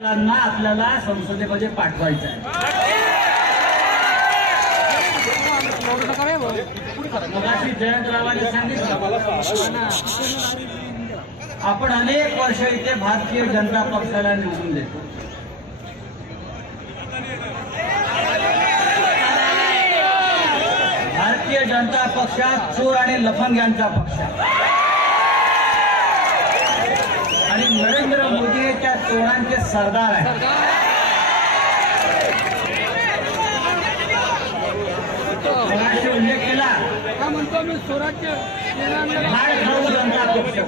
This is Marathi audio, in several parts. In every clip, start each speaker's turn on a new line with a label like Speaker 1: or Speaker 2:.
Speaker 1: मुलांना आपल्याला संसदेमध्ये पाठवायचं आहे. मगाशी जयंतरावांनी सांगितलं आपण अनेक वर्ष इथे भारतीय जनता पक्षाला निवडून देतो. भारतीय जनता पक्षात चोर आणि लफंग्यांचा पक्ष नरेंद्र मोदी हे त्या चोरांचे सरदार आहेत. मगाशी उल्लेख केला.
Speaker 2: का म्हणतो मी स्वराज्य येणार
Speaker 1: खाऊ जनता पक्ष.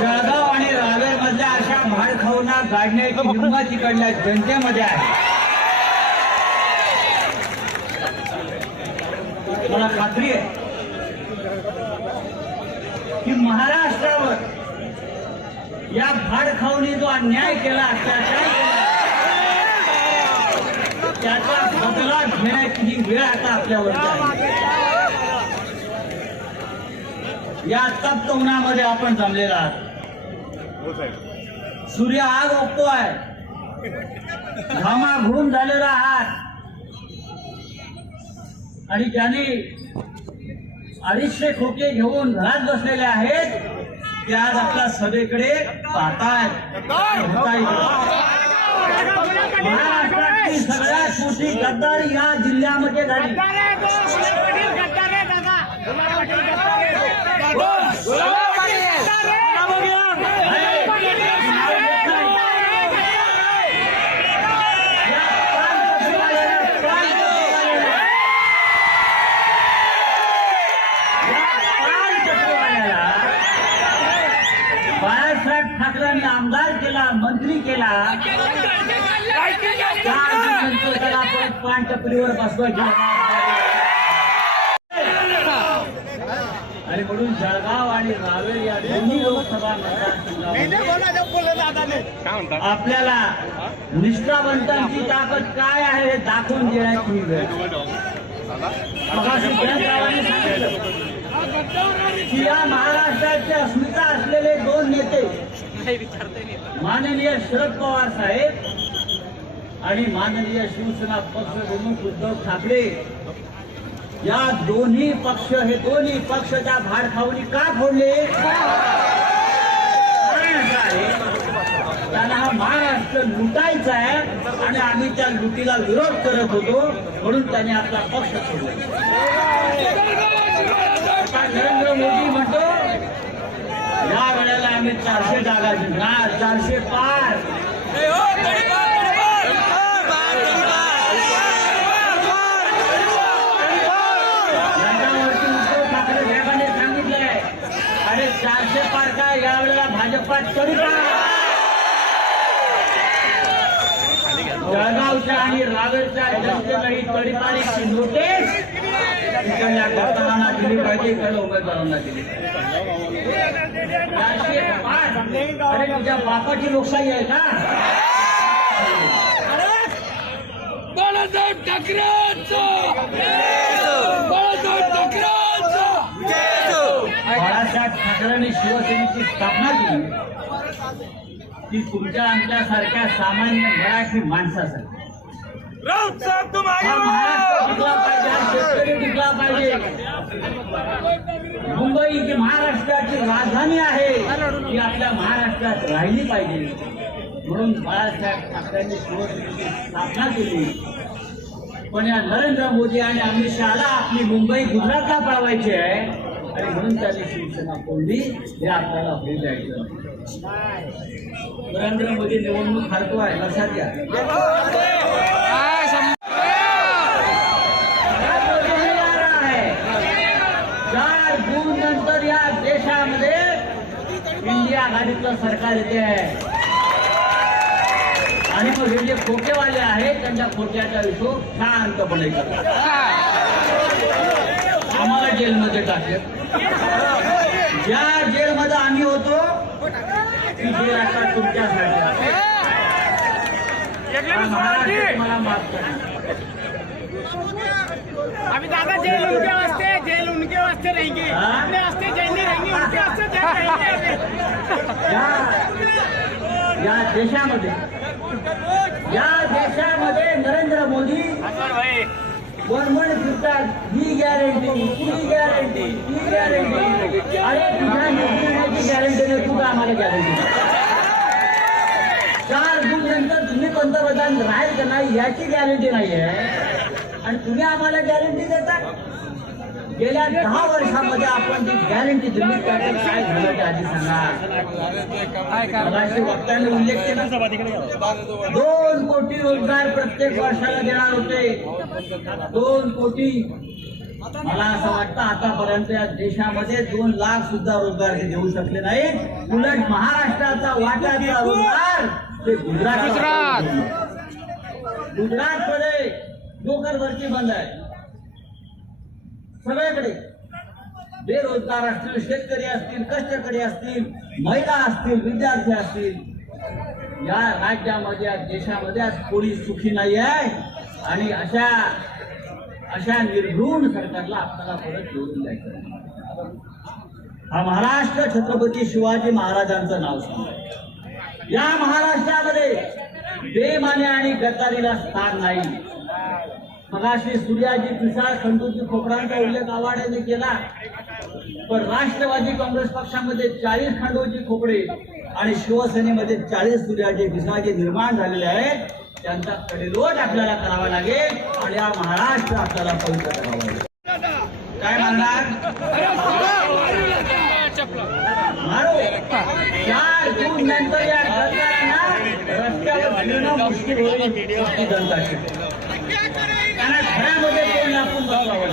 Speaker 1: जळगाव आणि रावेर मधल्या अशा भाड खाऊंना गाडण्याची हिंमत इकडल्या जनतेमध्ये आहे. मला खात्री आहे. की महाराष्ट्रावर या भाडखावनी जो अन्याय केला अत्याचार केला त्याचा बदला घेण्याची ही वेळ आता आपल्यावर या तप्त उन्हामध्ये आपण जमलेला आहात. सूर्य आग ओकतोय घामाघूम झालेला आहात. आणि ज्यांनी अडीचशे खोके घेऊन घरात बसलेले आहेत. ते आज आपल्या सभेकडे पाहतायत. महाराष्ट्रातली सगळ्यात मोठी गद्दार या जिल्ह्यामध्ये झाली. मंत्री केला. चार दिवसानंतर त्याला परत पान टपरीवर बसवायची आणि म्हणून जळगाव आणि रावेर या दोन्ही लोकसभा मतदारसंघामध्ये आपल्याला निष्ठावंतांची ताकद काय आहे हे दाखवून देण्याची वेळ. की या महाराष्ट्राची अस्मिता असलेले दोन नेते माननीय शरद पवार साहेब आणि माननीय शिवसेना पक्ष प्रमुख उद्धव ठाकरे या दोन्ही पक्ष हे दोन्ही पक्ष त्या भाडखाऊनी का फोडले? त्यांना हा महाराष्ट्र लुटायचा आहे आणि आम्ही त्या लुटीला विरोध करत होतो म्हणून त्यांनी आपला पक्ष सोडला आता नरेंद्र मोदी म्हणतो या वेळेला आम्ही चारशे जागा जिंकणार चारशे ठाकरे साहेबांनी सांगितलंय. अरे चारशे पार काय? या वेळेला भाजपात जळगावच्या आणि रावेरच्या जनतेला ही तडीपारीची नोटीस ठिकाणी गटारांना दिली पाहिजे इकडल्या उमेदवारांना दिली अरे तुझ्या बापाची लोकशाही आहे का
Speaker 2: बाळासाहेब ठाकरे बाळासाहेब ठाकरेंचं
Speaker 1: बाळासाहेब ठाकरेंनी शिवसेनेची स्थापना केली ती तुमच्या आमच्यासारख्या सामान्य घराची माणसासाठी हा पाहिजे हा शेतकरी टिकला पाहिजे. मुंबई जी महाराष्ट्राची राजधानी आहे. ती आपल्या महाराष्ट्रात राहिली पाहिजे. म्हणून बाळासाहेब ठाकरेंनी शिवसेनेची स्थापना केली. पण या नरेंद्र मोदी आणि अमित शहाला आपली मुंबई गुजरातला पळवायची आहे. आणि म्हणून त्यांनी शिवसेना फोडली हे आपल्याला होऊ द्यायचं. नरेंद्र मोदी निवडणूक हरतो आहे लक्षात घ्या चार जून नंतर या देशामध्ये इंडिया आघाडीचं सरकार येते. आहे आणि मग हे जे खोकेवाले आहेत त्यांच्या खोट्याचा हिशोब शांतपणे करतात. आम्हाला जेलमध्ये टाकले ज्या जेलमध्ये आम्ही होतो ती जेल आता तुमच्यासाठी महाराष्ट्र मला माफ करा.
Speaker 3: अभी दादा जेल वास्ते जेल रहेंगे। अपने रास्ते जैसे रहेंगे उनके रास्ते
Speaker 1: या देशामध्ये या देशामध्ये नरेंद्र मोदी वनवण फिरतात ही गॅरंटी ही गॅरंटी ही गॅरंटी अरे तुझ्या निर्णयाची गॅरंटी नाही तू आम्हाला गॅरंटी चार जून नंतर तुम्ही पंतप्रधान राहील का नाही याची गॅरंटी नाही आहे आणि तुम्ही आम्हाला गॅरंटी देता? गेल्या दहा वर्षामध्ये आपण जी गॅरंटी दिली त्याचं काय झालं ते आधी सांगा? वक्त्याने उल्लेख केला. दोन कोटी रोजगार प्रत्येक वर्षाला देणार होते. दोन कोटी. मला असं वाटतं आतापर्यंत या देशामध्ये दोन लाख सुद्धा रोजगार हे देऊ शकले नाहीत. उलट महाराष्ट्राचा वाट्याचा रोजगार ते गुजरात गुजरात! मध्ये डोकर भरती बंद आहे. सगळीकडे बेरोजगार असतील शेतकरी असतील कष्टकरी असतील महिला असतील विद्यार्थी असतील या राज्यामध्ये देशामध्ये आज कोणी सुखी नाही आहे आणि अशा अशा निर्घृण सरकारला आपल्याला परत जोडून द्यायचं हा महाराष्ट्र छत्रपती शिवाजी महाराजांचं नाव सांग. या महाराष्ट्रामध्ये बेमाने आणि गद्दारीला स्थान नाही. मगाशी सूर्याजी पिसाळ खंडूजी खोपडांचा उल्लेख आवाड्याने केला. पण राष्ट्रवादी काँग्रेस पक्षामध्ये चाळीस खंडूजी खोपडे आणि शिवसेनेमध्ये चाळीस सूर्याजी पिसाळजी निर्माण झालेले आहेत. त्यांचा कडेलोट आपल्याला करावा लागेल आणि हा महाराष्ट्र आपल्याला पवित्र करावा लागेल. काय म्हणणार मारो. चार जून नंतर या सरकारांना रस्त्यावर फिरणं मुश्किल होईल जनता त्यांना घरामध्ये तोंड लागेल.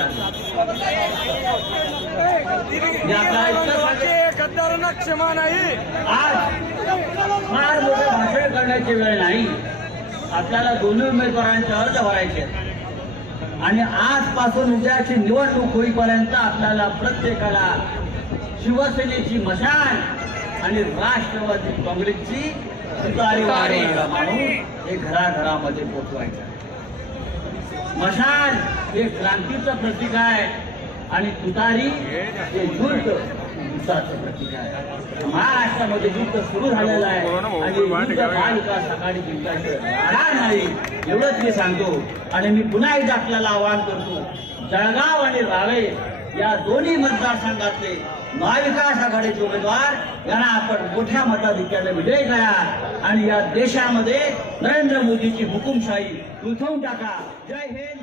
Speaker 2: गद्दारांना क्षमा नाही
Speaker 1: आज फार मोठे भाषण करण्याची वेळ नाही आपल्याला दोन्ही उमेदवारांचे अर्ज भरायचे. आणि आजपासून उद्याची निवडणूक होईपर्यंत आपल्याला प्रत्येकाला शिवसेनेची मशाल आणि राष्ट्रवादी काँग्रेसची तुतारी हे घराघरामध्ये पोचवायचं. मशाल हे क्रांतीचं प्रतीक आहे. आणि तुतारी हे युद्ध युद्धाचं प्रतीक आहे. महाराष्ट्रामध्ये युद्ध सुरू झालेलं आहे. आणि युद्ध महाविकास आघाडी जिंकायचं? राहणार नाही. एवढंच मी सांगतो. आणि मी पुन्हा एकदा आपल्याला आवाहन करतो. जळगाव आणि रावे या दोन्ही मतदारसंघातले महाविकास आघाडीचे उमेदवार यांना आपण मोठ्या मताधिक्याने विजय करा आणि या देशामध्ये नरेंद्र मोदीची हुकुमशाही उठवून टाका. जय हिंद.